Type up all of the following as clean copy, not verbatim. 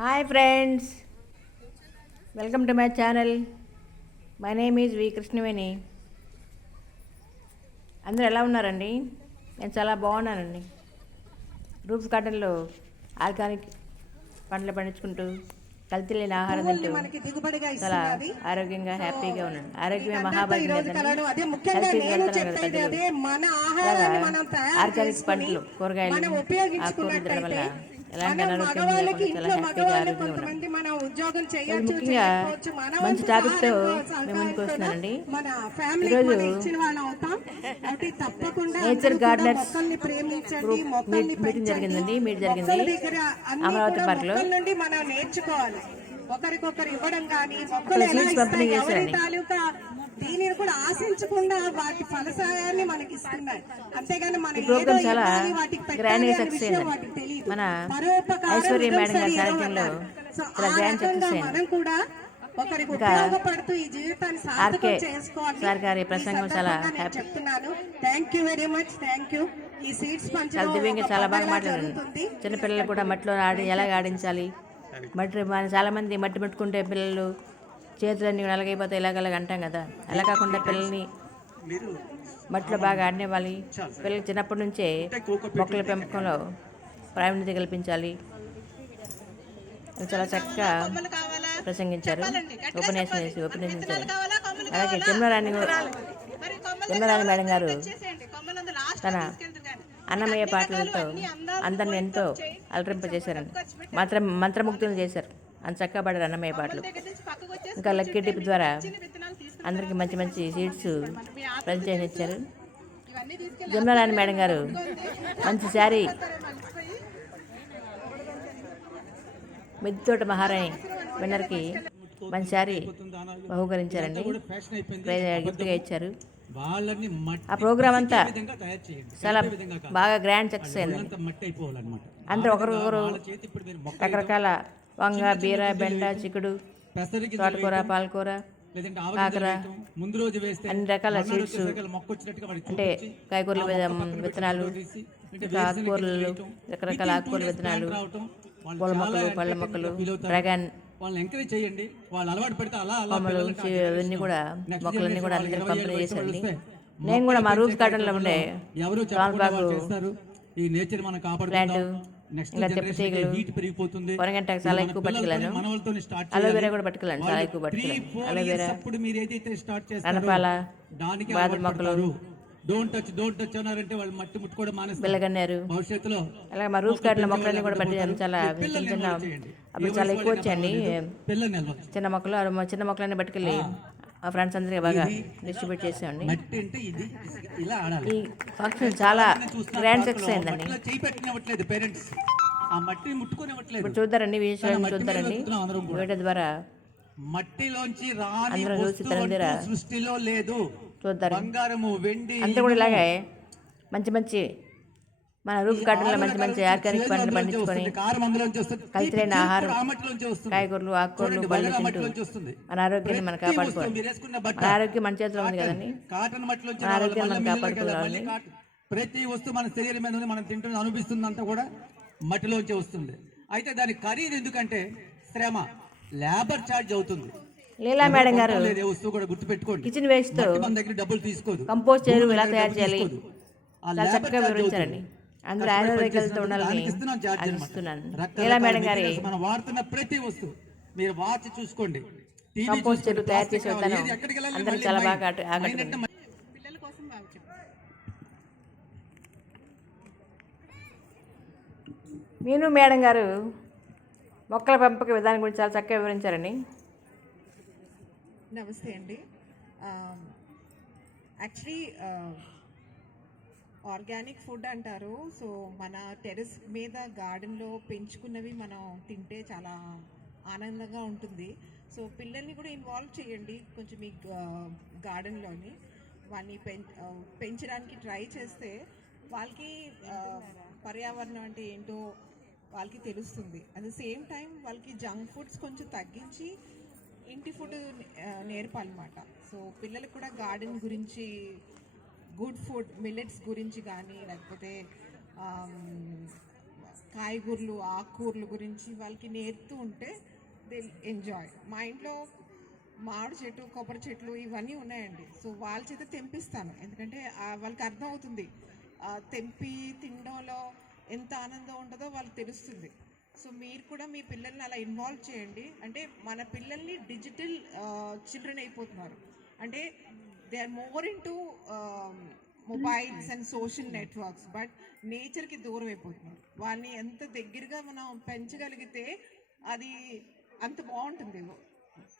Hi friends, welcome to my channel. My name is V Krishnaveni. అందరూ ఎలా ఉన్నారండి? నేను చాలా బాగున్నానండి. రూఫ్ గార్డెన్లో ఆర్గానిక్ పంటలు పండించుకుంటూ కల్తీ లేని ఆహారం తింటూ చాలా ఆరోగ్యంగా హ్యాపీగా ఉన్నాను. ఆరోగ్యమే మహాభాగ్యం కదండి. కల్తీ వెళ్తున్నాను కదా పెద్దలు. ఆర్గానిక్ పంటలు, కూరగాయలు, ఆకుకూరలు తినడం వల్ల ఎలాంటి అనారోగ్యం లేకుండా చాలా హ్యాపీగా ఆరోగ్యంగా ఉన్నాం. ముఖ్యంగా మంచి టాపిక్తో మేము ముందుకు వస్తున్నానండి. ఈరోజు నేచర్ గార్డెనర్స్ గ్రూప్ మీటింగ్ జరిగిందండి. అమరావతి పార్క్లో ఒకరికొకరు ఇవ్వడం కానీ సీడ్స్ పంపిణీ చేశారండి. దీనిని కూడా ఆశించకుండా వాటి ఫలసాయాన్ని మనకి ఇస్తున్నాయి. అంతేగాని మన ప్రోగ్రామ్ చాలా గ్రాండ్ గా సక్సెస్ అయింది. మన ఐశ్వర్య మేడం గారి సారథ్యంలో చాలా గ్రాండ్ సక్సెస్ అయింది. మనం కూడా ఒకరికి ఉపయోగపడుతూ ఈ జీవితాన్ని సార్థకం చేసుకోవాలి. సార్ గారి ప్రసంగం చాలా చెప్తున్నాను. Thank you very much. Thank you. ఈ సీడ్స్ చాలా దివ్యంగా చాలా బాగా మాట్లాడారు. చిన్నపిల్లలు కూడా మట్టిలో ఎలాగ ఆడించాలి, మట్టి చాలా మంది మట్టి పెట్టుకుంటే పిల్లలు చేతులన్నీ నలగైపోతాయి, ఇలాగలాగ అంటాం కదా. అలా కాకుండా పిల్లల్ని మట్టిలో బాగా ఆడనివ్వాలి. పిల్లలు చిన్నప్పటి నుంచే మొక్కల పెంపకంలో ప్రావీణ్యత కల్పించాలి. చాలా చక్కగా ప్రసంగించారు, ఉపన్యసించారు. అలాగే జమునారాణి మేడం గారు తన అన్నమయ్య పాటలతో అందరిని ఎంతో అలరింపజేశారండి. మంత్రముగ్ధులను చేశారు. అంత చక్కగా పాడారు అన్నమయ్య పాటలు. ఇంకా లక్కీ టిప్ ద్వారా అందరికీ మంచి మంచి సీడ్స్ ప్రజెంటేషన్ ఇచ్చారు. జమునారాణి మేడం గారు మంచి శారీ మిద్దెతోట మహారాణి విన్నర్కి మంచి శారీ బహుకరించారండి, గిఫ్ట్గా ఇచ్చారు. ఆ ప్రోగ్రామ్ అంతా చాలా బాగా గ్రాండ్ సక్సెస్ అయింది. అందరూ ఒకరికొకరు రకరకాల వంగ, బీర, బెండ, చిక్కుడు, తోటకూర, పాలకూర, కాకర, అన్ని రకాల సీడ్స్ అంటే కాయగూరల విత్తనాలు, ఆకుకూరలు, రకరకాల ఆకుకూరల విత్తనాలు, పూల మొక్కలు, పళ్ళ మొక్కలు, డ్రాగన్ కొమ్మలు, ఇవన్నీ కూడా మొక్కలన్నీ కూడా అందరికీ పంపిణీ చేశారండి. నేను కూడా మా రూఫ్ గార్డెన్లో ఉండే రామబాబు ప్లాంట్, ఇంకా చెప్పు తీగలు, పొరగంట చాలా ఎక్కువ పట్టుకెళ్ళాను. అలోవేరా కూడా పట్టుకెళ్ళాను, చాలా ఎక్కువ పట్టుకెళ్ళాను. అలోవేరా, రణపాల, బాదం మొక్కలు, బిల్లగన్నేరు, అలాగే మా రూఫ్ గార్డెన్ మొక్కలన్నీ కూడా పట్టించాను. చాలా చిన్న చిన్న అప్పుడు చాలా ఎక్కువ వచ్చాయండి చిన్న మొక్కలు. చిన్న మొక్కలన్నీ పట్టుకెళ్ళి మా ఫ్రెండ్స్ అందరికీ బాగా డిస్ట్రిబ్యూట్ చేసామండి. ఈ ఫంక్షన్ చాలా గ్రాండ్ సక్సెస్ అయిందండి. ఇప్పుడు చూద్దారండి, విషయాలు చూద్దారండి. వీడియో ద్వారా అందరూ చూసి సృష్టిలో లేదు చూద్దారు. అంతా కూడా ఇలాగే మంచి మంచి మన రూఫ్ గార్డెన్లో మంచి మంచి ఆర్గానిక్ పంటలు పండించుకొని కల్తీలైన ఆహారం, కాయగూరలు, ఆకుకూరలు, పళ్ళు తింటూ మన ఆరోగ్యాన్ని మనం కాపాడుకోవాలి. మన ఆరోగ్యం మన చేతిలో ఉంది కదండి. మన ఆరోగ్యాన్ని మనం కాపాడుకోవాలి. ప్రతి వస్తువు మన శరీరం మీద మనం తింటున్న అనిపిస్తుందంతా కూడా మట్టిలోంచి వస్తుంది. అయితే దాని ఖరీదు ఎందుకంటే శ్రమ, లేబర్ ఛార్జ్ అవుతుంది. లీలా మేడం గారు గుర్తుపెట్టుకోండి, కిచెన్ వేస్ట్ తో డబ్బులు తీసుకోదు, కంపోస్ట్ ఎరువు ఎలా తయారు చేయాలి చాలా చక్కగా వివరించారండి. అందరూ ఆయుర్వేదికలతో ఉండాలని ఆశిస్తున్నాను. లీలా మేడం గారి మనం వాడుతున్న ప్రతి వస్తువు మీరు వాచ్ చూసుకోండి, కంపోస్ట్ ఎరువు తయారు చేసే విధానం అందరూ చాలా బాగా ఆకట్టుకుంది. మీను మేడం గారు మొక్కల పెంపక విధానం గురించి చాలా చక్కగా వివరించారండి. నమస్తే అండి. యాక్చువల్లీ ఆర్గానిక్ ఫుడ్ అంటారు. సో మన టెరెస్ మీద గార్డెన్లో పెంచుకున్నవి మనం తింటే చాలా ఆనందంగా ఉంటుంది. సో పిల్లల్ని కూడా ఇన్వాల్వ్ చేయండి కొంచెం మీ గార్డెన్లోని. వాళ్ళని పెంచడానికి ట్రై చేస్తే వాళ్ళకి పర్యావరణం అంటే ఏంటో వాళ్ళకి తెలుస్తుంది. అట్ ద సేమ్ టైం వాళ్ళకి జంక్ ఫుడ్స్ కొంచెం తగ్గించి ఇంటి ఫుడ్ నేర్పాలన్నమాట. సో పిల్లలకు కూడా గార్డెన్ గురించి, గుడ్ ఫుడ్, మిల్లెట్స్ గురించి కానీ, లేకపోతే కాయగూరలు ఆకుకూరలు గురించి వాళ్ళకి నేర్పుతూ ఉంటే దే ఎంజాయ్. మా ఇంట్లో మామిడి చెట్టు కొబ్బరి చెట్లు ఇవన్నీ ఉన్నాయండి. సో వాళ్ళ చేత తెంపిస్తాను, ఎందుకంటే వాళ్ళకి అర్థం అవుతుంది తెంపి తినడంలో ఎంత ఆనందం ఉంటుందో వాళ్ళకి తెలుస్తుంది. సో మీరు కూడా మీ పిల్లల్ని అలా ఇన్వాల్వ్ చేయండి. అంటే మన పిల్లల్ని డిజిటల్ చిల్డ్రన్ అయిపోతున్నారు, అంటే they are more into mobiles and social networks, but నేచర్కి దూరం అయిపోతున్నారు. వాళ్ళని ఎంత దగ్గరగా మనం పెంచగలిగితే అది అంత బాగుంటుంది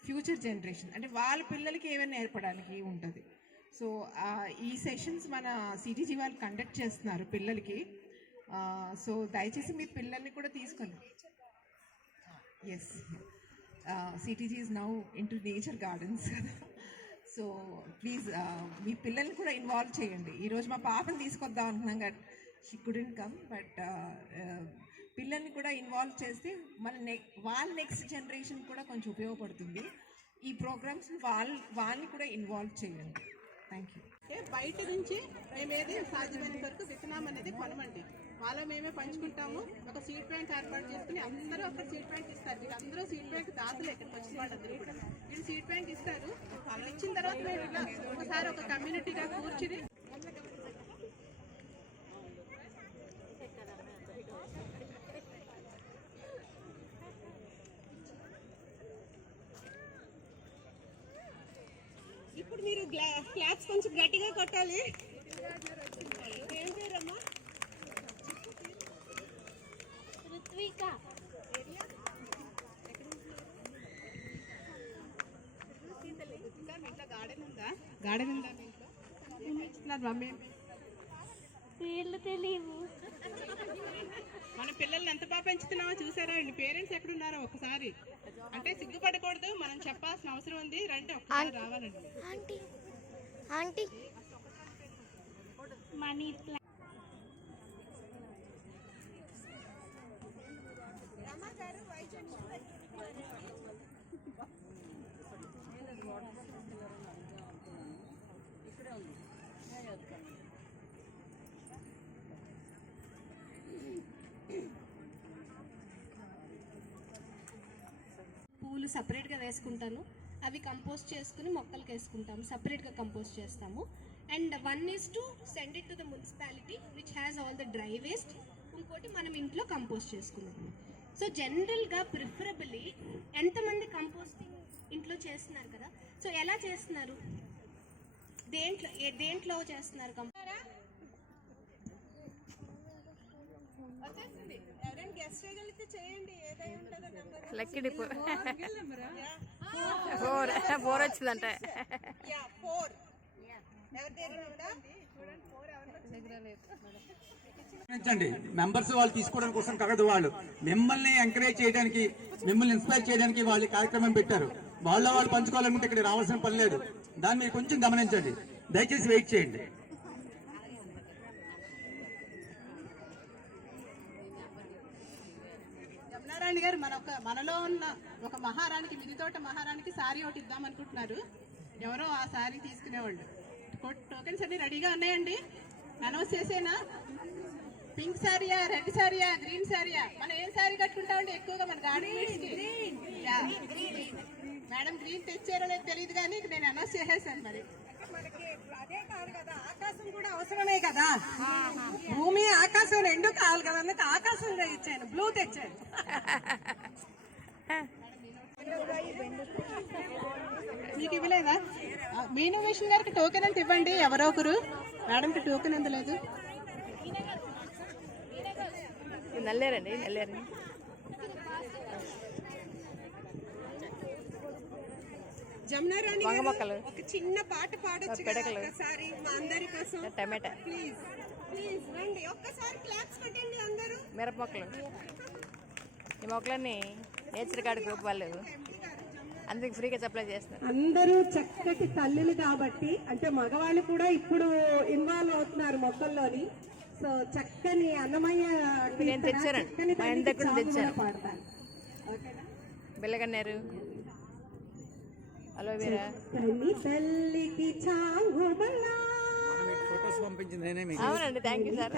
ఫ్యూచర్ జనరేషన్. అంటే వాళ్ళ పిల్లలకి ఏమైనా నేర్పడానికి ఉంటుంది. సో ఈ సెషన్స్ మన సిటీజీ వాళ్ళు కండక్ట్ చేస్తున్నారు పిల్లలకి. సో దయచేసి మీ పిల్లల్ని కూడా తీసుకోండి. ఎస్, సిటీజీ is now into nature gardens. So please మీ పిల్లల్ని కూడా ఇన్వాల్వ్ చేయండి. ఈరోజు మా పాపని తీసుకొద్దాం అనుకున్నాం, but she couldn't come. But పిల్లల్ని కూడా ఇన్వాల్వ్ చేస్తే మన వాళ్ళ నెక్స్ట్ జనరేషన్ కూడా కొంచెం ఉపయోగపడుతుంది. ఈ ప్రోగ్రామ్స్ వాళ్ళని కూడా ఇన్వాల్వ్ చేయండి. Thank you. బయట నుంచి మేమేది సాధ్యమైనంత వరకు విత్తనం అనేది కొనమండి, వాళ్ళ మేమే పంచుకుంటాము. ఒక సీడ్ బ్యాంక్ ఏర్పాటు చేసుకుని అందరూ అక్కడ సీడ్ బ్యాంక్ ఇస్తారు. వీళ్ళు అందరూ సీడ్ బ్యాంక్ దాతలు ఇక్కడికి వచ్చిన వాళ్ళందరూ కూడా వీళ్ళు సీడ్ బ్యాంక్ ఇస్తారు. వాళ్ళు ఇచ్చిన తర్వాత మేము ఇలా ఒకసారి ఒక కమ్యూనిటీగా కూర్చుని ఇప్పుడు మీరు క్లాప్స్ కొంచెం గట్టిగా కొట్టాలి. ఏం పేరమ్మా? ఋత్విక. మీ ఇంట్లో గార్డెన్ ఉందా? గార్డెన్ ఉందా మీ ఇంట్లో? పెంచుతున్నారు మమ్మీ? పేర్లు తెలియవు. మన పిల్లల్ని ఎంత బాగా పెంచుతున్నామో చూసారా? వీళ్ళ పేరెంట్స్ ఎక్కడున్నారో ఒకసారి అంటే సిగ్గుపడకూడదు, మనం చెప్పాల్సిన అవసరం ఉంది. రండి ఒకసారి రావాలండి. Aunty aunty money plant. పూలు సపరేట్గా వేసుకుంటాను, అవి కంపోస్ట్ చేసుకుని మొక్కలకి వేసుకుంటాము, సపరేట్గా కంపోస్ట్ చేస్తాము. And 1 is to send it to the municipality which has all the dry waste. ఇంకోటి మనం ఇంట్లో కంపోస్ట్ చేసుకున్నాము. సో జనరల్గా ప్రిఫరబుల్లీ ఎంతమంది కంపోస్టింగ్ ఇంట్లో చేస్తున్నారు కదా? సో ఎలా చేస్తున్నారు, దేంట్లో చేస్తున్నారు వచ్చేసింది. ఎవరైనా గెస్ట్ చేయగలిగితే చేయండి. ఏదై ఉంటుందో లక్కీ డిపో 4 వచ్చిందంట. 4 ఎవరి దగ్గర ఉందా? గమనించండి, మెంబర్స్ వాళ్ళు తీసుకోవడం కోసం కాదు, వాళ్ళు మిమ్మల్ని ఎంకరేజ్ చేయడానికి, మిమ్మల్ని ఇన్స్పైర్ చేయడానికి వాళ్ళు కార్యక్రమం పెట్టారు. వాళ్ళు పంచుకోవాలనుకుంటే ఇక్కడ రావాల్సిన పని లేదు. దాన్ని మీరు కొంచెం గమనించండి, దయచేసి వెయిట్ చేయండి. జమునారాణి గారు మనలో ఉన్న ఒక మహారాణికి, మిదితోట మహారాణికి శారీ ఒకటి ఇద్దాం అనుకుంటున్నారు. ఎవరో ఆ శారీ తీసుకునేవాళ్ళు. టోకెన్స్ అన్ని రెడీగా ఉన్నాయండి. అనౌన్స్ చేసేనా? పింక్ శారీయా, రెడ్ శారీయా, గ్రీన్ శారీయా? మనం ఏం శారీ కట్టుకుంటామండి ఎక్కువగా మన గార్డెన్ మేడం? గ్రీన్ తెచ్చారో లేదు తెలియదు, కానీ నేను అనౌన్స్ చేసేసాను. మరి మనకి అదే కాదు కదా, ఆకాశం కూడా అవసరమే కదా. భూమి ఆకాశం రెండు కావాలి కదా, అందుకు ఆకాశంగా ఇచ్చాను, బ్లూ తెచ్చాను. మీకు ఇవ్వలేదా? మీను విష్ణు గారికి టోకెన్ అంత ఇవ్వండి. ఎవరో ఒకరు. మేడంకి టోకెన్ ఎంత లేదు. నల్లేరండి, నల్లేరు. జమునారాణి వంగ మొక్కలు, ఒక చిన్న పాట పాడొచ్చు కదా ఒక్కసారి మా అందరి కోసం. టమాటా, ప్లీజ్ ప్లీజ్ రండి, ఒక్కసారి క్లాప్స్ కొట్టండి అందరూ. మిరప మొక్కలు. ఈ మొక్కలన్నీ నేచర్ గార్డ్ గ్రూప్ వాళ్ళు అందుకు ఫ్రీగా సప్లై చేస్తున్నారు. అందరూ చక్కటి తల్లులు కాబట్టి, అంటే మగవాళ్ళు కూడా ఇప్పుడు ఇన్వాల్వ్ అవుతున్నారు మొక్కల్లోని. సో చక్కని అన్నమయ్య నేను తెచ్చానండి, మా ఇంటి దగ్గర తెచ్చాను. పాడతాను, ఓకేనా? బెల్లగన్నేరు, అలోవెరా. తల్లికి చాంగు బలా ఫొటోస్ పంపించింది నేనే మీకు. అవునండి, థ్యాంక్ యూ సార్.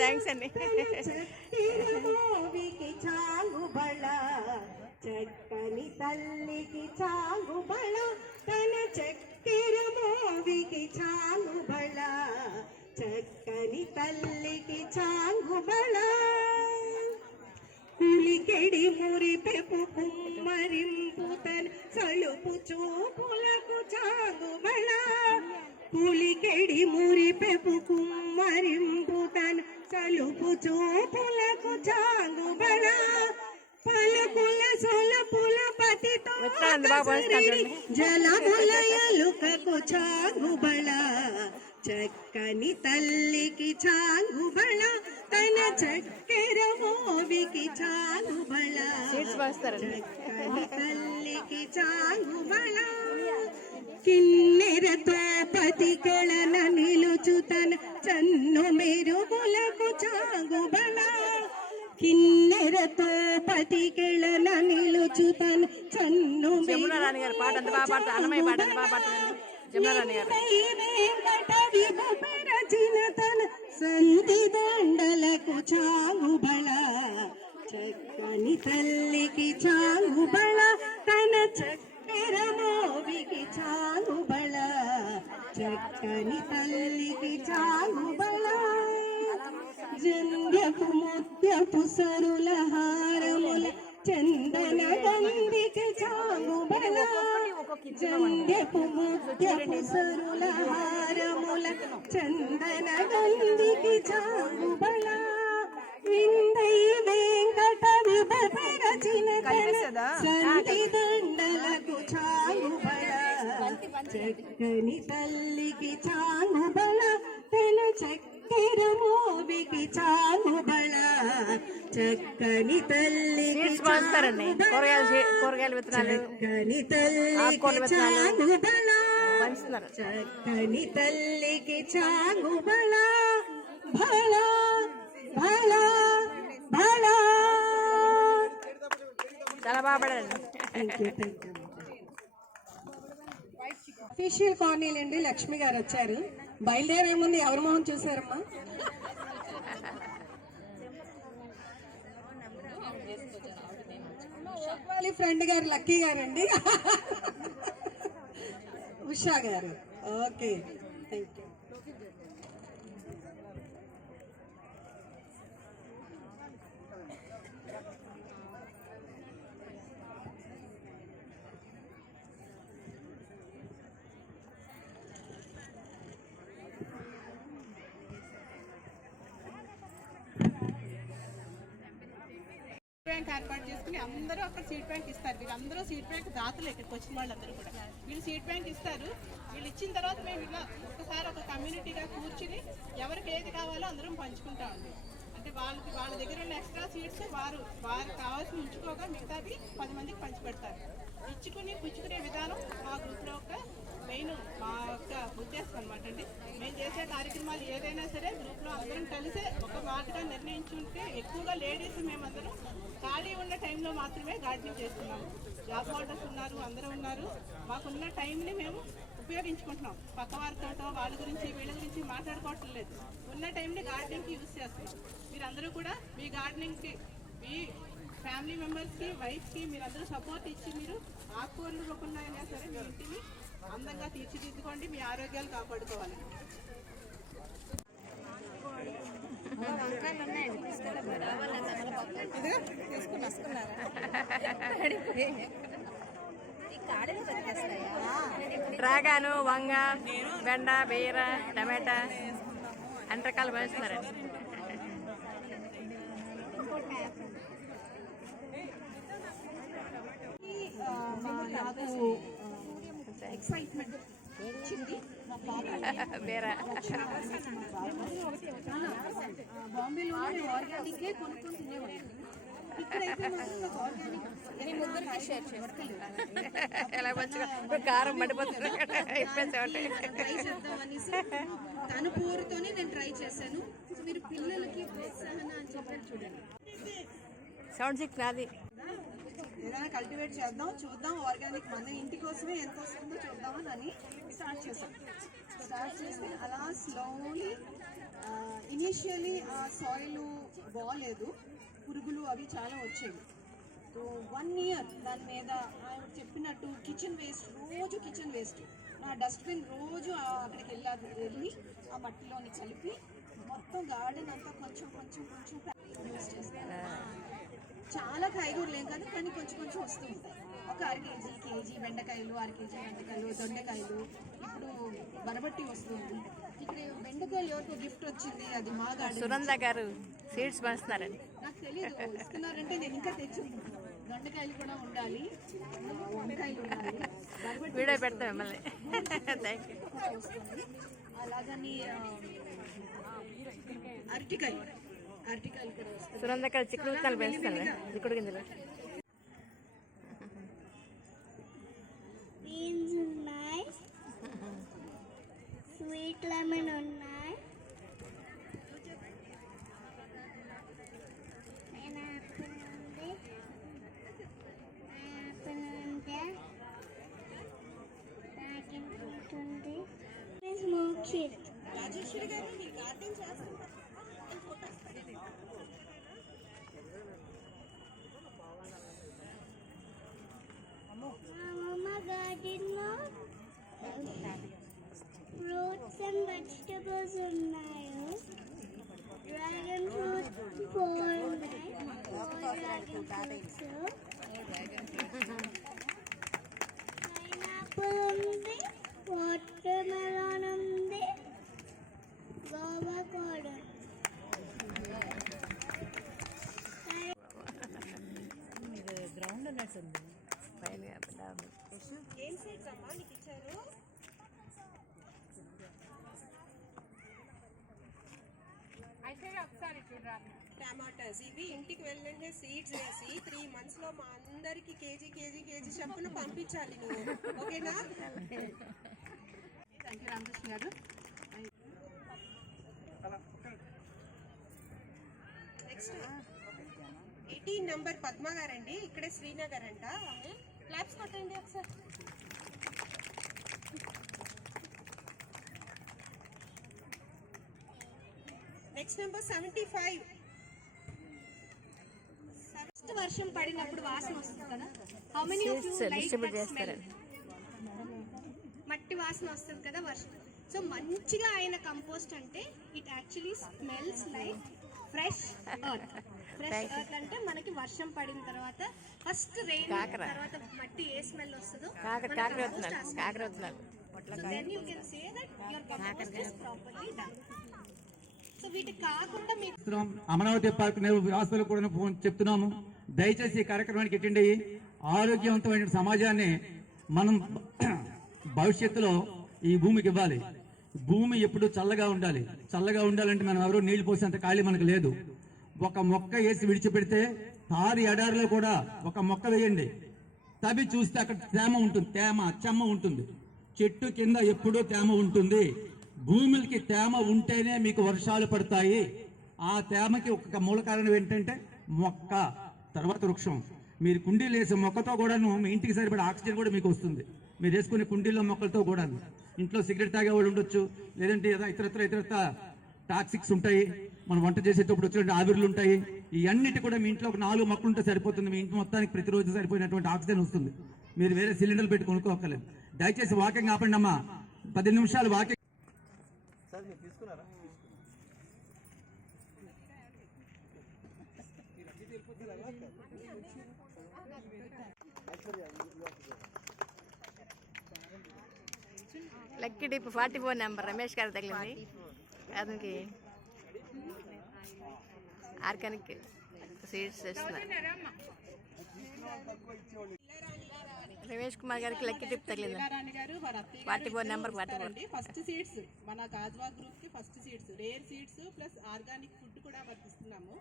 థ్యాంక్స్ అండి. మోవికి చాంగుబళ చక్కని తల్లికి చాంగుబళ తన చక్కెర మోవికి చాంగుబళ చక్కని తల్లికి చాంగుబళ కులికెడి మురిపెపు కుమ్మరింపు తన సలుపు చూపులకు చాంగుబళ పులికెడి మురిపెపు కుమ్మరింపు తన సలుపు చూపులకు చాంగుబళ పలుకుల సొలపుల పతితో జలములయలుకకు చాంగుబళ చక్కని తల్లికి చాంగుబళ తన చక్కెర మోవికి చాంగుబళ చక్కని తల్లికి చాంగుబళ కిన్నెరతో పతికెళన నిలుచు తన చన్ను మెరుగులకు చాంగుబళ కిన్నెరతో పతికెళన నిలుచు తన చన్ను జమునారాణి గారు పాట అంత బాగా పాడతారు. అన్నమయ్య పాట అంత బాగా పాడతారండి జమునారాణి గారు. రచిన తన సంధి దండలకు చాంగుబళ చక్కని తల్లికి చాంగుబళ తన చక్కెర మోవికి చాంగుబళ చక్కని తల్లికి చాంగుబళ జంధ్యపు ముత్యపు సరుల హారముల చందన గంధికి చాంగుబళ జంధ్యపు ముత్యపు సరుల హారముల చందన గంధికి చాంగుబళ విందై వెంకట విభరచిన సంధి దండలకు చాంగుబళ చక్కని తల్లికి చాంగుబళ తన చక్కెర మోవికి చాంగుబళ చక్కని తల్లికి కూరగాయల విత్తనాలు, చక్కని తల్లికి చాంగుబళ చక్కని తల్లికి చాంగుబళ భళ భళ భళ. చాలా బాగా పాడారండి. అఫీషియల్ కాలనీలు అండి. లక్ష్మి గారు వచ్చారు. బయలుదేరే ముందు ఎవరి మొహం చూసారమ్మా? వాళ్ళ ఫ్రెండ్ గారు లక్కీ గారు అండి. ఉషా గారు. Okay, thank you. బ్యాంక్ ఏర్పాటు చేసుకుని అందరూ అక్కడ సీడ్ బ్యాంక్ ఇస్తారు. వీళ్ళందరూ సీడ్ బ్యాంక్ దాతలు ఇక్కడికి వచ్చిన వాళ్ళందరూ కూడా వీళ్ళు సీడ్ బ్యాంక్ ఇస్తారు. వీళ్ళు ఇచ్చిన తర్వాత మేము ఇలా ఒకసారి ఒక కమ్యూనిటీగా కూర్చుని ఎవరికి ఏది కావాలో అందరం పంచుకుంటామండి. అంటే వాళ్ళ దగ్గర ఉన్న ఎక్స్ట్రా సీడ్స్ వారు కావాల్సి ఉంచుకోగా మిగతాది 10 మందికి పంచిపెడతారు. ఇచ్చుకుని పుచ్చుకునే విధానం మా గ్రూప్లో ఒక మెయిన్ మా యొక్క ఉద్దేశం అనమాట అండి. మేము చేసే కార్యక్రమాలు ఏదైనా సరే గ్రూప్లో అందరం కలిసే ఒక మాటగా నిర్ణయించుంటే ఎక్కువగా లేడీస్ మేమందరం ఖాళీ ఉన్న టైంలో మాత్రమే గార్డెనింగ్ చేస్తున్నాము. జాబ్ హోల్డర్స్ ఉన్నారు, అందరూ ఉన్నారు. మాకున్న టైంని మేము ఉపయోగించుకుంటున్నాం. పక్క వారితో వాళ్ళ గురించి వీళ్ళ గురించి మాట్లాడుకోవటం లేదు. ఉన్న టైంని గార్డెనింగ్కి యూజ్ చేస్తున్నాం. మీరందరూ కూడా మీ గార్డెనింగ్కి మీ ఫ్యామిలీ మెంబర్స్కి వైఫ్కి మీరందరూ సపోర్ట్ ఇచ్చి మీరు ఆకుకూరలు ఇవ్వకుండా అయినా సరే మీ ఇంటిని అందంగా తీర్చిదిద్దుకోండి. మీ ఆరోగ్యాలు కాపాడుకోవాలి. డ్రాగను, వంగ, బెండ, బీర, టమాటా అన్ని రకాలు పంచుతున్నారండి. నాకు ఎక్సైట్మెంట్ వచ్చింది. మా పాప బాంబేలో ఆర్గానిక్ కొనుక్కొని తినేవాళ్ళు. ఎలా మంచిగా కారం మడిపోతుంది. ట్రై చేద్దామనేసి తన పూరుతోనే నేను ట్రై చేశాను. మీరు పిల్లలకి ప్రోత్సాహన అని చెప్పారు చూడండి. సౌండ్ సిక్స్ నాది. ఏదైనా కల్టివేట్ చేద్దాం, చూద్దాం. ఆర్గానిక్ మన ఇంటి కోసమే ఎంత వస్తుందో చూద్దామని స్టార్ట్ చేశాం. స్టార్ట్ చేస్తే అలా స్లోలీ ఇనిషియలీ ఆ సాయిల్ బాగాలేదు, పురుగులు అవి చాలా వచ్చేవి. సో 1 year దాని మీద ఆయన చెప్పినట్టు కిచెన్ వేస్ట్, రోజు కిచెన్ వేస్ట్ నా డస్ట్బిన్ రోజు అక్కడికి వెళ్ళి ఆ మట్టిలోని కలిపి మొత్తం గార్డెన్ అంతా కొంచెం కొంచెం కొంచెం యూస్ చేస్తాను. చాలా కాయగూరలు ఏం కాదు కానీ కొంచెం కొంచెం వస్తూ ఉంటాయి. ఒక కేజీ బెండకాయలు, 1/2 kg బెండకాయలు, దొండకాయలు. ఇప్పుడు బరబట్టి వస్తుంది. ఇక్కడ బెండకాయలు ఎవరికో గిఫ్ట్ వచ్చింది, అది మా గార్డెన్. సునంద గారు సీడ్స్ పంచుతున్నారండి. నాకు తెలీదు ఇస్తున్నారంటే నేను ఇంకా తెచ్చుకుంటాను. దొండకాయలు కూడా ఉండాలి, వంకాయలు ఉండాలి, బరబట్టి వీడియో పెడతాం మిమ్మల్ని. Thank you. వస్తుంది. అలాగని అరటికాయలు కూడా వస్తుంది. సునంద గారు చిక్కుడు విత్తనాలు పెంచుతాను, చిక్కుడు గింజలు. బీన్స్ ఉన్నాయి, స్వీట్ లెమన్ ఉన్నాయి, పైనాపిల్ ఉంది, డ్రాగన్ ఫ్రూట్ ఉంది, స్మోక్ రాజేశ్వరి గారు మీ గార్డెన్ చేస్తున్నారు. మా గార్డెన్లో ఫ్రూట్స్ అండ్ వెజిటబుల్స్ ఉన్నాయి. డ్రాగన్ ఫ్రూట్ 4 ఉన్నాయి, 4 డ్రాగన్ ఫ్రూట్స్, పైనాపిల్ ఉంది, వాటర్ మెలాన్ ఉంది, గోవా కూడా. గ్రౌండ్ ఉన్నట్టుంది పైన. ఏం సీడ్స్ అమ్మా నీకు ఇచ్చారు? టమాటాస్ ఇవి ఇంటికి వెళ్ళండి సీడ్స్ వేసి 3 months లో మా అందరికి కేజీ చప్పున పంపించాలి నువ్వు, ఓకేనా? థ్యాంక్ యూ రామకృష్ణ గారు. నెక్స్ట్ 18 నంబర్ పద్మ గారండి, ఇక్కడే శ్రీనగర్ అంట. క్లాప్స్ కొట్టండి ఒకసారి. Next number 75. ఫస్ట్ వర్షం పడినప్పుడు వాసన వస్తుంది కదా. How many of you like distribute that smell? చేస్తారండి. మట్టి వాసన వస్తుంది కదా వర్షం. సో మంచిగా అయిన కంపోస్ట్ అంటే it actually smells like fresh earth. Fresh earth అంటే మనకి వర్షం పడిన తర్వాత ఫస్ట్ రెయిన్ తర్వాత మట్టి ఏ స్మెల్ వస్తుందో then you can say that your compost is properly done. So వీటికి కాకుండా మీకు అమరావతి పార్క్ వాసులు కూడా ఫోన్ చెప్తున్నాము, దయచేసి ఈ కార్యక్రమానికి అటెండ్ అయ్యి ఆరోగ్యవంతమైన సమాజాన్ని మనం భవిష్యత్తులో ఈ భూమికి ఇవ్వాలి. భూమి ఎప్పుడు చల్లగా ఉండాలి. చల్లగా ఉండాలంటే మనం ఎవరు నీళ్లు పోసేంత ఖాళీ మనకు లేదు. ఒక మొక్క వేసి విడిచిపెడితే తారి ఎడారిలో కూడా ఒక మొక్క వేయండి, తవి చూస్తే అక్కడ తేమ ఉంటుంది, చెమ్మ ఉంటుంది. చెట్టు కింద ఎప్పుడూ తేమ ఉంటుంది. భూమికి తేమ ఉంటేనే మీకు వర్షాలు పడతాయి. ఆ తేమకి ఒక మూల కారణం ఏంటంటే మొక్క, తర్వాత వృక్షం. మీరు కుండీలు వేసే మొక్కతో కూడాను మీ ఇంటికి సరిపడే ఆక్సిజన్ కూడా మీకు వస్తుంది. మీరు వేసుకునే కుండీల్లో మొక్కలతో కూడా. ఇంట్లో సిగరెట్ తాగే వాళ్ళు ఉండొచ్చు, లేదంటే ఇతరత్ర టాక్సిక్స్ ఉంటాయి. మనం వంట చేసేటప్పుడు వచ్చినట్టు ఆవిర్లు ఉంటాయి. ఇవన్నిటి కూడా మీ ఇంట్లో ఒక 4 మొక్కలు ఉంటే సరిపోతుంది. మీ ఇంటి మొత్తానికి ప్రతిరోజు సరిపోయినటువంటి ఆక్సిజన్ వస్తుంది. మీరు వేరే సిలిండర్లు పెట్టి కొనుక్కోక్కర్లేదు. దయచేసి వాకింగ్ ఆపండి అమ్మా, 10 నిమిషాలు walking. Lucky dip 44 number Ramesh గారు తగిలింది. అతనికి ఆర్గానిక్ సీడ్స్ చేస్తున్నారు. రమేష్ కుమార్ గారికి లక్కీ డిప్ తగిలింది. 44 నెంబర్ 44. ఫస్ట్ సీడ్స్ మన గాజ్వా గ్రూప్ కి first seeds, rare seeds plus organic food కూడా వర్తిస్తున్నాము.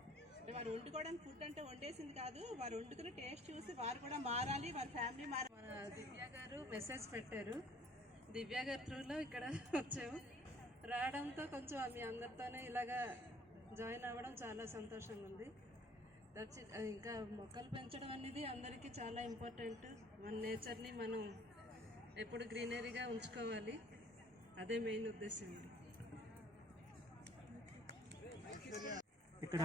వారు వండుకోవడానికి ఫుడ్ అంటే వండేసింది కాదు, వారు వండుకుని టేస్ట్ చూసి వారు కూడా మారాలి, వారి ఫ్యామిలీ మారాలి. మన దివ్య గారు మెసేజ్ పెట్టారు, దివ్య గారి త్రూలో ఇక్కడ వచ్చాము. రావడంతో కొంచెం మీ అందరితోనే ఇలాగా జాయిన్ అవ్వడం చాలా సంతోషంగా ఉంది. That's it. ఇంకా మొక్కలు పెంచడం అనేది అందరికీ చాలా ఇంపార్టెంట్. మన నేచర్ని మనం ఎప్పుడు గ్రీనరీగా ఉంచుకోవాలి. అదే మెయిన్ ఉద్దేశం అండి. ఇక్కడ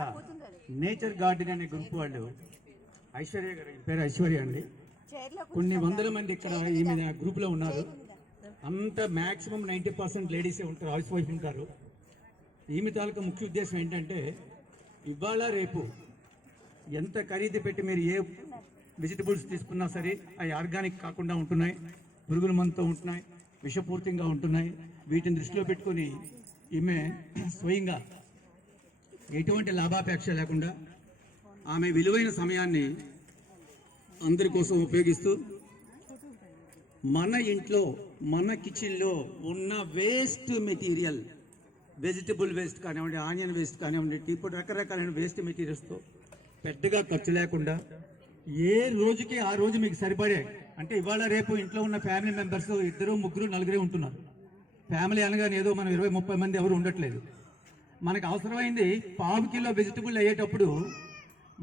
నేచర్ గార్డెన్ అనే గ్రూప్ వాళ్ళు ఐశ్వర్య గారు, పేరు ఐశ్వర్య అండి, కొన్ని వందల మంది ఇక్కడ ఈమె గ్రూప్ లో ఉన్నారు. అంత మాక్సిమం 90% లేడీసే ఉంటారు, హౌస్ వైఫ్ ఉంటారు. ఈమె తాలూకా ముఖ్య ఉద్దేశం ఏంటంటే ఇవాళ రేపు ఎంత ఖరీదు పెట్టి మీరు ఏ వెజిటబుల్స్ తీసుకున్నా సరే అవి ఆర్గానిక్ కాకుండా ఉంటున్నాయి, పురుగుల మందుతో ఉంటున్నాయి, విషపూరితంగా ఉంటున్నాయి. వీటిని దృష్టిలో పెట్టుకొని ఈమె స్వయంగా ఎటువంటి లాభాపేక్ష లేకుండా ఆమె విలువైన సమయాన్ని అందరి కోసం ఉపయోగిస్తూ మన ఇంట్లో మన కిచెన్లో ఉన్న వేస్ట్ మెటీరియల్, వెజిటబుల్ వేస్ట్ కానివ్వండి, ఆనియన్ వేస్ట్ కానివ్వండి, ఇప్పుడు రకరకాలైన వేస్ట్ మెటీరియల్స్తో పెద్దగా ఖర్చు లేకుండా ఏ రోజుకి ఆ రోజు మీకు సరిపడే, అంటే ఇవాళ రేపు ఇంట్లో ఉన్న ఫ్యామిలీ మెంబర్స్ 2, 3, 4 ఉంటున్నారు. ఫ్యామిలీ అనగానే ఏదో మనం 20, 30 మంది ఎవరు ఉండట్లేదు. మనకు అవసరమైంది 1/2 కిలో వెజిటబుల్ అయ్యేటప్పుడు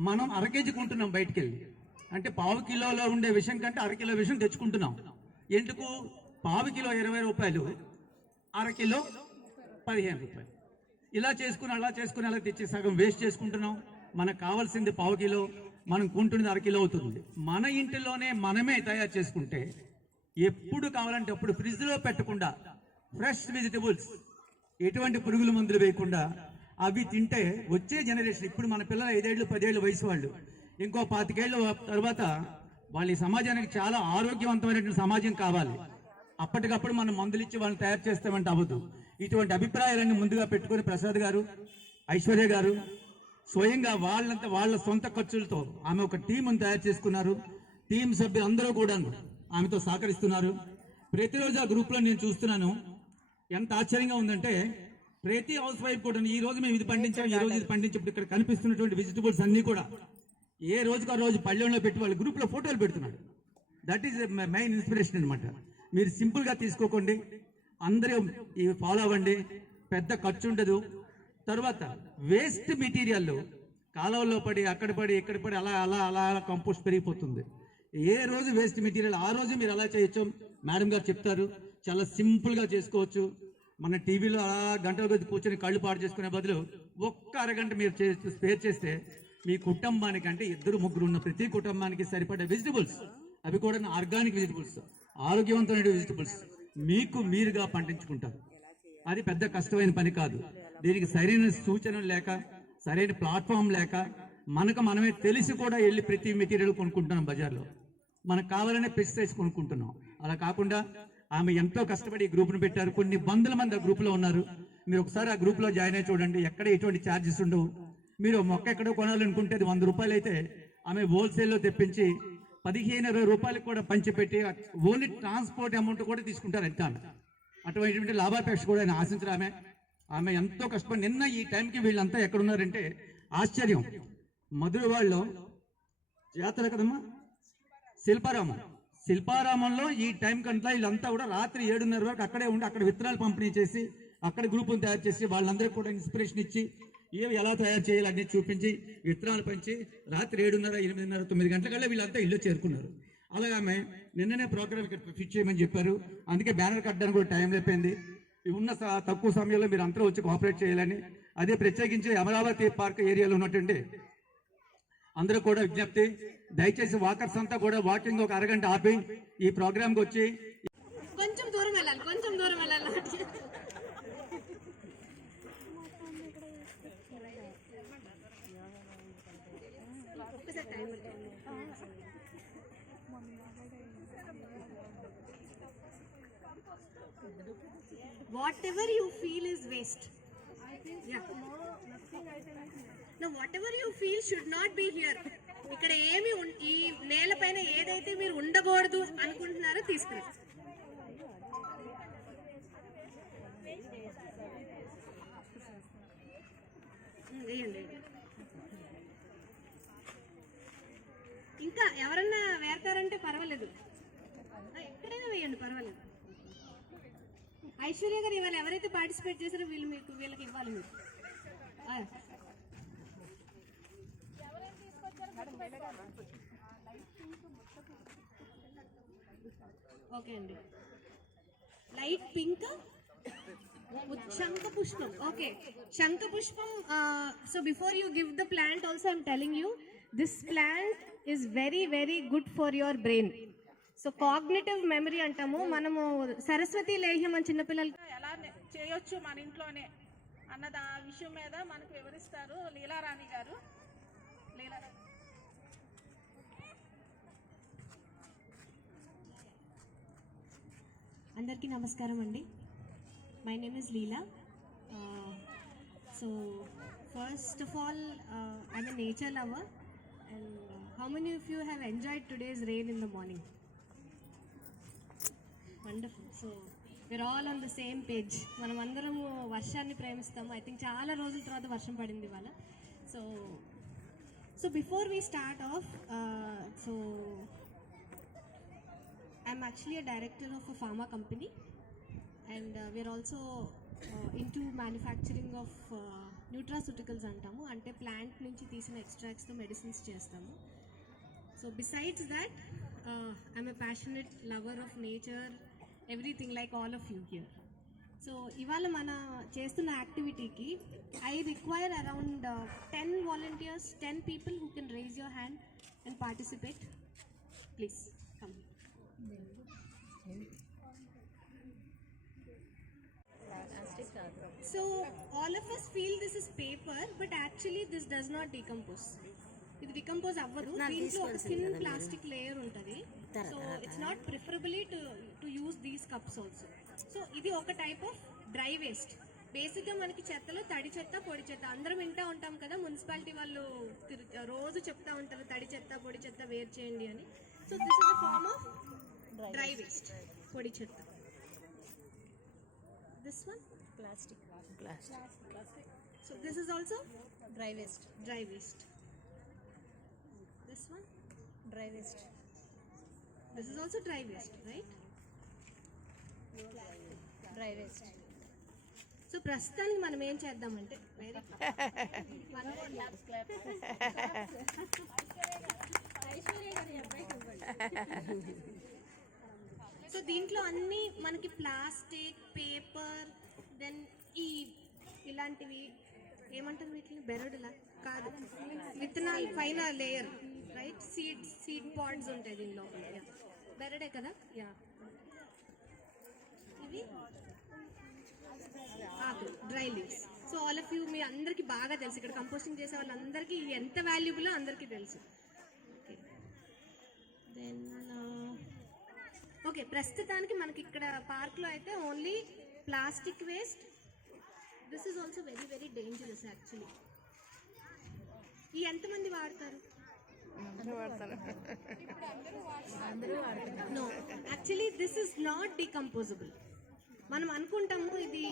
మనం 1/2 కేజీ కొంటున్నాం బయటికి వెళ్ళి. అంటే 1/2 కిలోలో ఉండే విషయం కంటే 1/2 కిలో విషయం తెచ్చుకుంటున్నాం. ఎందుకు? 1/2 కిలో 20 రూపాయలు, 1/2 కిలో 15 రూపాయలు. ఇలా చేసుకుని అలా తెచ్చి సగం వేస్ట్ చేసుకుంటున్నాం. మనకు కావాల్సింది 1/2 కిలో, మనం కొంటున్నది 1/2 కిలో అవుతుంది. మన ఇంటిలోనే మనమే తయారు చేసుకుంటే ఎప్పుడు కావాలంటే అప్పుడు ఫ్రిడ్జ్లో పెట్టకుండా ఫ్రెష్ వెజిటబుల్స్, ఎటువంటి పురుగుల మందులు వేయకుండా అవి తింటే వచ్చే జనరేషన్, ఇప్పుడు మన పిల్లలు 5 ఏళ్ళు 10 ఏళ్ళు వయసు వాళ్ళు, ఇంకో 25 ఏళ్ళ తర్వాత వాళ్ళ ఈ సమాజానికి చాలా ఆరోగ్యవంతమైనటువంటి సమాజం కావాలి. అప్పటికప్పుడు మనం మందులు ఇచ్చి వాళ్ళని తయారు చేస్తామంటే అవ్వదు. ఇటువంటి అభిప్రాయాలన్నీ ముందుగా పెట్టుకుని ప్రసాద్ గారు, ఐశ్వర్య గారు స్వయంగా వాళ్ళ సొంత ఖర్చులతో ఆమె ఒక టీంను తయారు చేసుకున్నారు. టీం సభ్యులు అందరూ కూడా ఆమెతో సహకరిస్తున్నారు. ప్రతిరోజు ఆ గ్రూప్లో నేను చూస్తున్నాను. ఎంత ఆశ్చర్యంగా ఉందంటే ప్రతి హౌస్ వైఫ్ కూడా ఈ రోజు మేము ఇది పండించాం, ఈ రోజు ఇది పండించినప్పుడు ఇక్కడ కనిపిస్తున్నటువంటి వెజిటబుల్స్ అన్ని కూడా ఏ రోజుకు ఆ రోజు పళ్ళెంలో పెట్టి వాళ్ళ గ్రూప్లో ఫోటోలు పెడుతున్నాడు. దట్ ఈస్ మెయిన్ ఇన్స్పిరేషన్ అనమాట. మీరు సింపుల్గా తీసుకోకండి, అందరూ ఇవి ఫాలో అవ్వండి, పెద్ద ఖర్చు ఉండదు. తర్వాత వేస్ట్ మెటీరియల్ కాలువల్లో పడి అక్కడ పడి ఇక్కడ పడి అలా అలా అలా అలా కంపోస్ట్ పెరిగిపోతుంది. ఏ రోజు వేస్ట్ మెటీరియల్ ఆ రోజు మీరు అలా చేయొచ్చు. మేడం గారు చెప్తారు, చాలా సింపుల్గా చేసుకోవచ్చు. మన టీవీలో అలా గంటల కొద్ది కూర్చొని కళ్ళు పాడు చేసుకునే బదులు ఒక్క అరగంట మీరు స్పేర్ చేస్తే మీ కుటుంబానికి, అంటే 2, 3 ఉన్న ప్రతి కుటుంబానికి సరిపడే వెజిటబుల్స్, అవి కూడా ఆర్గానిక్ వెజిటబుల్స్, ఆరోగ్యవంతమైన వెజిటబుల్స్ మీకు మీరుగా పండించుకుంటారు. అది పెద్ద కష్టమైన పని కాదు. దీనికి సరైన సూచనలు లేక, సరైన ప్లాట్ఫామ్ లేక, మనకు మనమే తెలిసి కూడా వెళ్ళి ప్రతి మెటీరియల్ కొనుక్కుంటున్నాం బజార్లో. మనకు కావాలనే పెస్టిసైడ్స్ కొనుక్కుంటున్నాం. అలా కాకుండా ఆమె ఎంతో కష్టపడి ఈ గ్రూప్ను పెట్టారు. కొన్ని వందల మంది ఆ గ్రూప్లో ఉన్నారు. మీరు ఒకసారి ఆ గ్రూప్లో జాయిన్ అయ్యి చూడండి, ఎక్కడ ఎటువంటి ఛార్జెస్ ఉండవు. మీరు మొక్క ఎక్కడో కొనాలనుకుంటే అది 100 రూపాయలు అయితే ఆమె హోల్సేల్లో తెప్పించి 15-20 రూపాయలకు కూడా పంచిపెట్టి ఓన్లీ ట్రాన్స్పోర్ట్ అమౌంట్ కూడా తీసుకుంటారు. ఎంత అటువంటి లాభాపేక్ష కూడా ఆయన ఆశించరు. ఆమె ఎంతో కష్టపడి నిన్న ఈ టైంకి వీళ్ళంతా ఎక్కడున్నారంటే ఆశ్చర్యం. మధురవాడలో జాతర కదమ్మా, శిల్పారామంలో ఈ టైం కంతా వీళ్ళంతా కూడా రాత్రి 7:30 వరకు అక్కడే ఉండి అక్కడ విత్తనాలు పంపిణీ చేసి అక్కడ గ్రూపులు తయారు చేసి వాళ్ళందరికీ కూడా ఇన్స్పిరేషన్ ఇచ్చి ఏవి ఎలా తయారు చేయాలన్నీ చూపించి విత్తనాలు పంచి రాత్రి 7:30, 8:30, 9 గంటలకల్లా వీళ్ళంతా ఇల్లు చేరుకున్నారు. అలాగే ఆమె నిన్ననే ప్రోగ్రామ్ ఇక్కడ ఫిక్స్ చేయమని చెప్పారు. అందుకే బ్యానర్ కట్టడానికి కూడా టైం అయిపోయింది. ఉన్న తక్కువ సమయంలో మీరు అందరూ వచ్చి కోఆపరేట్ చేయాలని, అదే ప్రత్యేకించి అమరావతి పార్క్ ఏరియాలో ఉన్నటువంటి అందరూ కూడా విజ్ఞప్తి, దయచేసి వాకర్స్ అంతా కూడా వాకింగ్ ఒక అరగంట ఆపి ఈ ప్రోగ్రామ్కి వచ్చి కొంచెం దూరం వెళ్ళాలి. Whatever you feel is waste. Yeah. Now whatever you feel should not be here. ఇక్కడ ఏమి ఈ నేల పైన ఏదైతే మీరు ఉండకూడదు అనుకుంటున్నారో తీసుకురా. ఇంకా ఎవరన్నా వేస్తారంటే పర్వాలేదు, ఎక్కడైనా వేయండి పర్వాలేదు. ఐశ్వర్య గారు ఇవాళ ఎవరైతే పార్టిసిపేట్ చేశారో వీళ్ళకి ఇవ్వాలి మీరు. ఓకే అండి. Light pink Shankapushpam. Okay. Shankapushpam. So before you give the plant, also I'm telling you, this plant is very, very good for your brain. So cognitive memory అంటాము మనము సరస్వతి లేహ్యం అని చిన్నపిల్లలకి ఎలా చేయొచ్చు మన ఇంట్లోనే అన్నది ఆ విషయం మీద మనకు వివరిస్తారు లీలారాణి గారు. లీలారాణి అందరికీ నమస్కారం అండి. My name is Leela. So first of all I am a nature lover and how many of you have enjoyed today's rain in the morning? Wonderful. So we are all on the same page. మనం అందరము వర్షాన్ని ప్రేమిస్తాము. I think చాలా రోజుల తర్వాత వర్షం పడింది ఇవాళ. So before we start of, so I'm actually a director of a pharma company, and we're also into manufacturing of nutraceuticals antamu, ante plant nunchi teesina extracts tho medicines chestamu. So besides that, I'm a passionate lover of nature, everything like all of you here. So ivala mana chestunna activity ki I require around 10 volunteers, 10 people who can raise your hand and participate. Please come. So all of us feel this is paper, but actually this does not decompose. ఇది decompose అవ్వదు. దీంట్లో ఒక thin plastic layer ఉంటుంది. So it's not preferably to use these cups also. So ఇది ఒక type of dry waste. బేసిక్గా మనకి చెత్తలో తడి చెత్త, పొడి చెత్త అందరం వింటూ ఉంటాం కదా. మున్సిపాలిటీ వాళ్ళు రోజు చెప్తా ఉంటారు తడి చెత్త, పొడి చెత్త వేరు చేయండి అని. So this is a form of dry waste, పొడి చెత్త. This one plastic. So this is also dry waste. This one dry waste. This is also dry waste, right? Dry waste. So ప్రస్తుతానికి మనం ఏం చేద్దామంటే వెరీ సో దీంట్లో అన్నీ మనకి plastic, paper, then ఇలాంటివి ఏమంటారు వీటిని, బెరడులా కాదు, విత్తనాలు పైన లేయర్, రైట్? సీడ్ పాడ్స్ ఉంటాయి దీనిలో. బెరడే కదా. యా, ఇవి ఆకులు, dry leaves. So all of you, మీ అందరికీ బాగా తెలుసు, ఇక్కడ కంపోస్టింగ్ చేసే వాళ్ళందరికీ ఇవి ఎంత వాల్యుబుల్లో అందరికీ తెలుసు. ఓకే, దెన్ ఓకే, ప్రస్తుతానికి మనకి ఇక్కడ పార్క్లో అయితే only plastic waste. This is also very very dangerous actually. ఈ ఎంతమంది వాడతారు? No, actually this is not decomposable. మనం అనుకుంటాము ఇది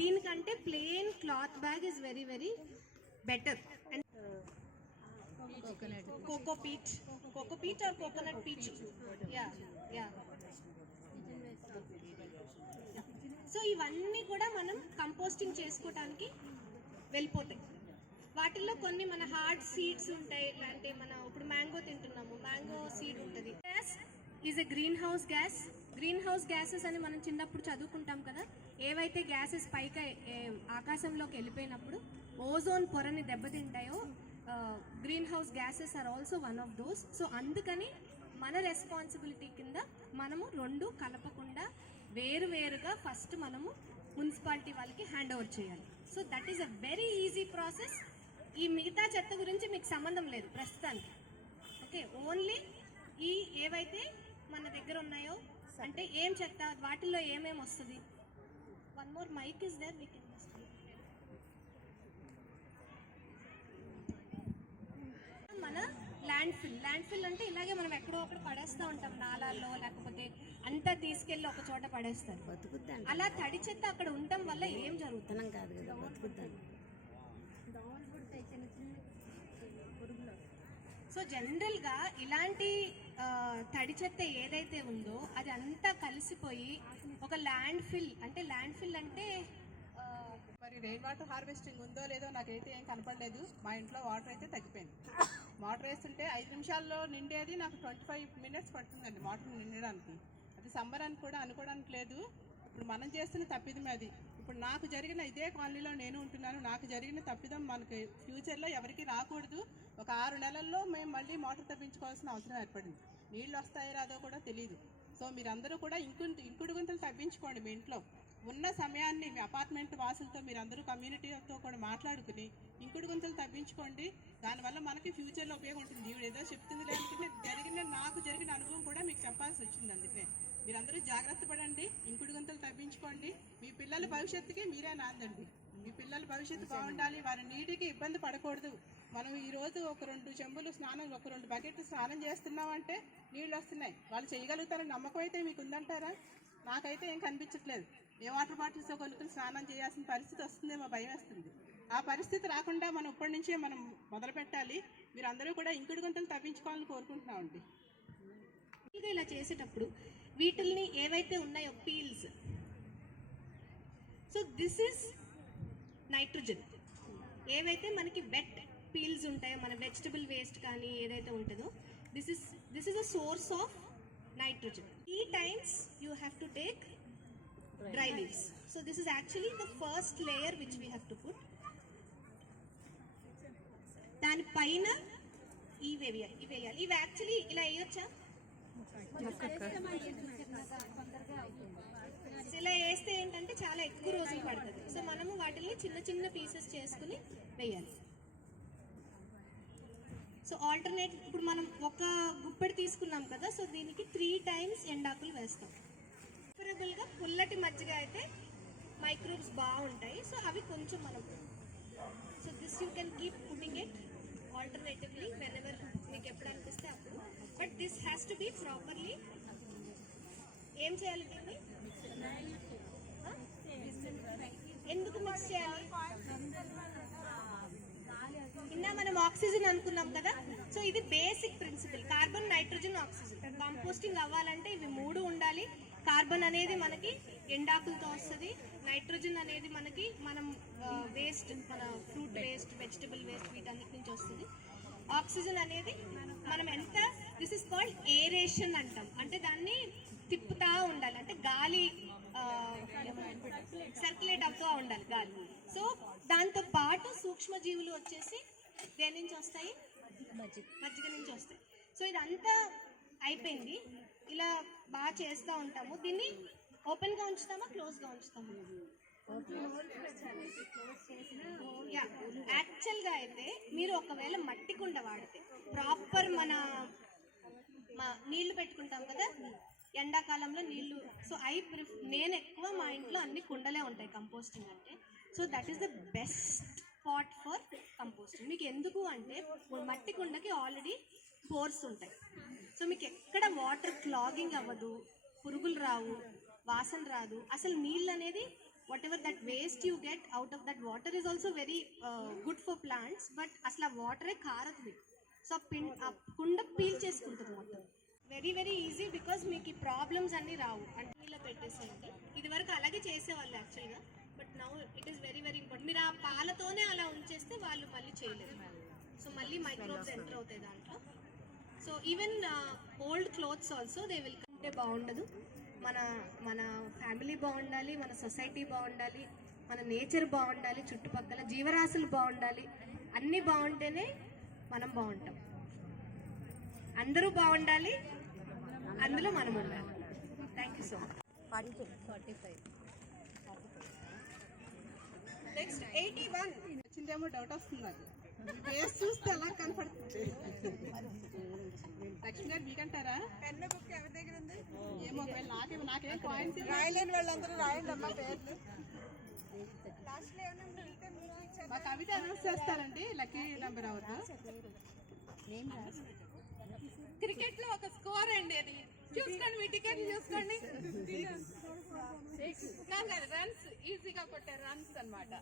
దీనికంటే plain cloth bag is very very better. And coco peat or coconut peach. Yeah. So ఇవన్నీ కూడా మనం కంపోస్టింగ్ చేసుకోవడానికి వెళ్ళిపోతాయి. వాటిల్లో కొన్ని మన హార్డ్ సీడ్స్ ఉంటాయి. అంటే మనం ఇప్పుడు మ్యాంగో తింటున్నాము, మ్యాంగో సీడ్ ఉంటుంది. Gas is a green house gas. Green house gases అని మనం చిన్నప్పుడు చదువుకుంటాం కదా. ఏవైతే గ్యాసెస్ పైకి ఆకాశంలోకి వెళ్ళిపోయినప్పుడు ఓజోన్ పొరని దెబ్బతింటాయో, green house gases are also one of those. So అందుకని మన రెస్పాన్సిబిలిటీ కింద మనము రెండు కలపకుండా వేరువేరుగా ఫస్ట్ మనము మున్సిపాలిటీ వాళ్ళకి హ్యాండ్ ఓవర్ చేయాలి. So that is a very easy process. ఈ మిగతా చెత్త గురించి మీకు సంబంధం లేదు ప్రస్తుతానికి. ఓకే, ఓన్లీ ఈ ఏవైతే మన దగ్గర ఉన్నాయో, అంటే ఏం చెత్త, వాటిల్లో ఏమేమి వస్తుంది. One more mic is there, we can మన ల్యాండ్ ఫిల్ అంటే ఇలాగే మనం ఎక్కడో ఒకటి పడేస్తూ ఉంటాం, నాలాల్లో, లేకపోతే అంతా తీసుకెళ్ళి ఒక చోట పడేస్తారు. అలా తడి చెత్త అక్కడ ఉండటం వల్ల ఏం జరుగుతున్నాం కాదు కదా, బతుకుతాను. సో జనరల్గా ఇలాంటి తడి చెత్త ఏదైతే ఉందో అది అంతా కలిసిపోయి ఒక ల్యాండ్ ఫిల్ అంటే మరి రెయిన్ వాటర్ హార్వెస్టింగ్ ఉందో లేదో నాకైతే ఏం కనపడలేదు. మా ఇంట్లో వాటర్ అయితే తగ్గిపోయింది. వాటర్ వేస్తుంటే 5 నిమిషాల్లో నిండేది నాకు 25 minutes పడుతుందండి వాటర్ నిండడానికి. అది సమ్మర్ అని కూడా అనుకోవడానికి లేదు. ఇప్పుడు మనం చేస్తున్న తప్పిదం అది. ఇప్పుడు నాకు జరిగిన ఇదే కాలనీలో నేను ఉంటున్నాను, నాకు జరిగిన తప్పిదం మనకి ఫ్యూచర్లో ఎవరికి రాకూడదు. ఒక 6 నెలల్లో మేము మళ్ళీ మోటార్ తప్పించుకోవాల్సిన అవసరం ఏర్పడింది. నీళ్ళు వస్తాయో రాదో కూడా తెలియదు. సో మీరందరూ కూడా ఇంకుడు గుంతలు తవ్వించుకోండి. మీ ఇంట్లో ఉన్న సమయాన్ని మీ అపార్ట్మెంట్ వాసులతో మీరందరూ కమ్యూనిటీతో కూడా మాట్లాడుకుని ఇంకుడు గుంతలు తవ్వించుకోండి. దానివల్ల మనకి ఫ్యూచర్లో ఉపయోగం ఉంటుంది. ఇవి ఏదో చెప్తుంది లేదంటే నాకు జరిగిన అనుభవం కూడా మీకు చెప్పాల్సి వచ్చింది. అందుకే మీరందరూ జాగ్రత్త పడండి, ఇంకుడు గుంతలు తవ్వించుకోండి. మీ పిల్లల భవిష్యత్తుకి మీరే నాందండి. మీ పిల్లల భవిష్యత్తు బాగుండాలి, వారి నీటికి ఇబ్బంది పడకూడదు. మనం ఈరోజు ఒక 2 చెంబులు స్నానం, ఒక 2 బకెట్లు స్నానం చేస్తున్నామంటే నీళ్ళు వస్తున్నాయి. వాళ్ళు చేయగలుగుతారని నమ్మకం అయితే మీకు ఉందంటారా? నాకైతే ఏం కనిపించట్లేదు. ఏ వాటర్ బాటిల్స్తో కొనుక్కుని స్నానం చేయాల్సిన పరిస్థితి వస్తుందేమో భయం వేస్తుంది. ఆ పరిస్థితి రాకుండా మనం ఇప్పటి నుంచే మనం మొదలు పెట్టాలి. మీరు అందరూ కూడా ఇంకుడు గుంతలు తవ్వించుకోవాలని కోరుకుంటున్నామండి. ఇలా చేసేటప్పుడు వీటిల్ని ఏవైతే ఉన్నాయో peels, so this is nitrogen. ఏవైతే మనకి వెట్ పీల్స్ ఉంటాయో, మన వెజిటబుల్ వేస్ట్ కానీ ఏదైతే ఉంటుందో, this is a source of nitrogen. 3 times you have to take dry leaves. So this is actually the first layer which we have to put. దాని పైన ఇవి వేయాలి. ఇవి యాక్చువల్లీ ఇలా వేయొచ్చా? ఇలా వేస్తే ఏంటంటే చాలా ఎక్కువ రోజులు పడుతుంది. సో మనము వాటిని చిన్న చిన్న పీసెస్ చేసుకుని వేయాలి. సో ఆల్టర్నేట్, ఇప్పుడు మనం ఒక గుప్పెడు తీసుకున్నాం కదా, సో దీనికి 3 times ఎండాకులు వేస్తాం. ప్రిఫరబుల్గా పుల్లటి మజ్జిగ అయితే మైక్రోబ్స్ బాగుంటాయి. సో అవి కొంచెం మనం, so this you can keep putting it alternatively whenever మీకు ఎప్పుడు అనిపిస్తే అప్పుడు. But this has to be properly. ఏం చేయాలి దీన్ని? ఎందుకు మిక్స్ చేయాలి? నిన్న మనం ఆక్సిజన్ అనుకున్నాం కదా, సో ఇది basic principle. Carbon, nitrogen, oxygen. Composting అవ్వాలంటే ఇవి 3 ఉండాలి. కార్బన్ అనేది మనకి ఎండాకులతో వస్తుంది, నైట్రోజన్ అనేది మనకి మనం వేస్ట్, మన ఫ్రూట్ వేస్ట్, వెజిటబుల్ వేస్ట్, వీటన్నిటి నుంచి వస్తుంది. ఆక్సిజన్ అనేది మనం ఎంత, దిస్ ఇస్ కాల్డ్ ఏరేషన్ అంటాం. అంటే దాన్ని తిప్పుతా ఉండాలి, అంటే గాలి సర్క్యులేట్ అవుతూ ఉండాలి గాలి. సో దాంతో పాటు సూక్ష్మజీవులు వచ్చేసి దేని నుంచి వస్తాయి? మజ్జిగ నుంచి వస్తాయి. సో ఇదంతా అయిపోయింది. ఇలా బాగా చేస్తూ ఉంటాము. దీన్ని ఓపెన్గా ఉంచుతామా, క్లోజ్గా ఉంచుతామా? యాక్చువల్గా అయితే మీరు ఒకవేళ మట్టి కుండ వాడితే ప్రాపర్ మన నీళ్లు పెట్టుకుంటాం కదా ఎండాకాలంలో నీళ్లు, సో నేను ఎక్కువ మా ఇంట్లో అన్ని కుండలే ఉంటాయి కంపోస్టింగ్ అంటే. So that is the best spot for composting. మీకు ఎందుకు అంటే మట్టి కుండకి ఆల్రెడీ పోర్స్ ఉంటాయి. సో మీకు ఎక్కడ వాటర్ క్లాగింగ్ అవ్వదు, పురుగులు రావు, వాసన రాదు. అసలు నీళ్ళు అనేది what ever that waste you get out of that water is also very good for plants. But అసలు ఆ వాటరే కారదు మీకు. సో ఆ కుండ పీల్ చేసుకుంటుంది మొత్తం. వెరీ వెరీ ఈజీ, బికాజ్ మీకు ఈ ప్రాబ్లమ్స్ అన్నీ రావు. అంటే నీళ్ళ పెట్టేసేయండి. ఇది వరకు అలాగే చేసేవాళ్ళు యాక్చువల్గా, but now it is very very important. మీరు ఆ పాలతోనే అలా ఉంచేస్తే వాళ్ళు మళ్ళీ చేయలేరు. సో మళ్ళీ మైక్రోబ్స్ ఎంటర్ అవుతాయి దాంట్లో. So even old clothes also they will ఉంటే బాగుండదు. మన ఫ్యామిలీ బాగుండాలి, మన సొసైటీ బాగుండాలి, మన నేచర్ బాగుండాలి, చుట్టుపక్కల జీవరాశులు బాగుండాలి. అన్నీ బాగుంటేనే మనం బాగుంటాం. అందరూ బాగుండాలి, అందులో మనం ఉండాలి. Thank you so much. 45 next 81 వచ్చిందేమో డౌట్ వస్తుంది నాకు. ఫేస్ చూస్తే ఎలా కనపడుతుంది? లక్ష్మి గారు మీకంటారా? పెన్ను బుక్ ఎవరి దగ్గర ఉంది? ఏమో నాకేం పాయింట్స్ రాయలేని వాళ్ళందరూ రాయండి అమ్మా పేర్లు. మా కవిత అనౌన్స్ చేస్తారండి. లక్కీ నెంబర్ ఎవరు? క్రికెట్ లో ఒక స్కోర్ అండి, అది చూసుకోండి, మీ టికెట్ చూసుకోండి. రన్స్ ఈజీగా కొట్టారు, రన్స్ అన్నమాట.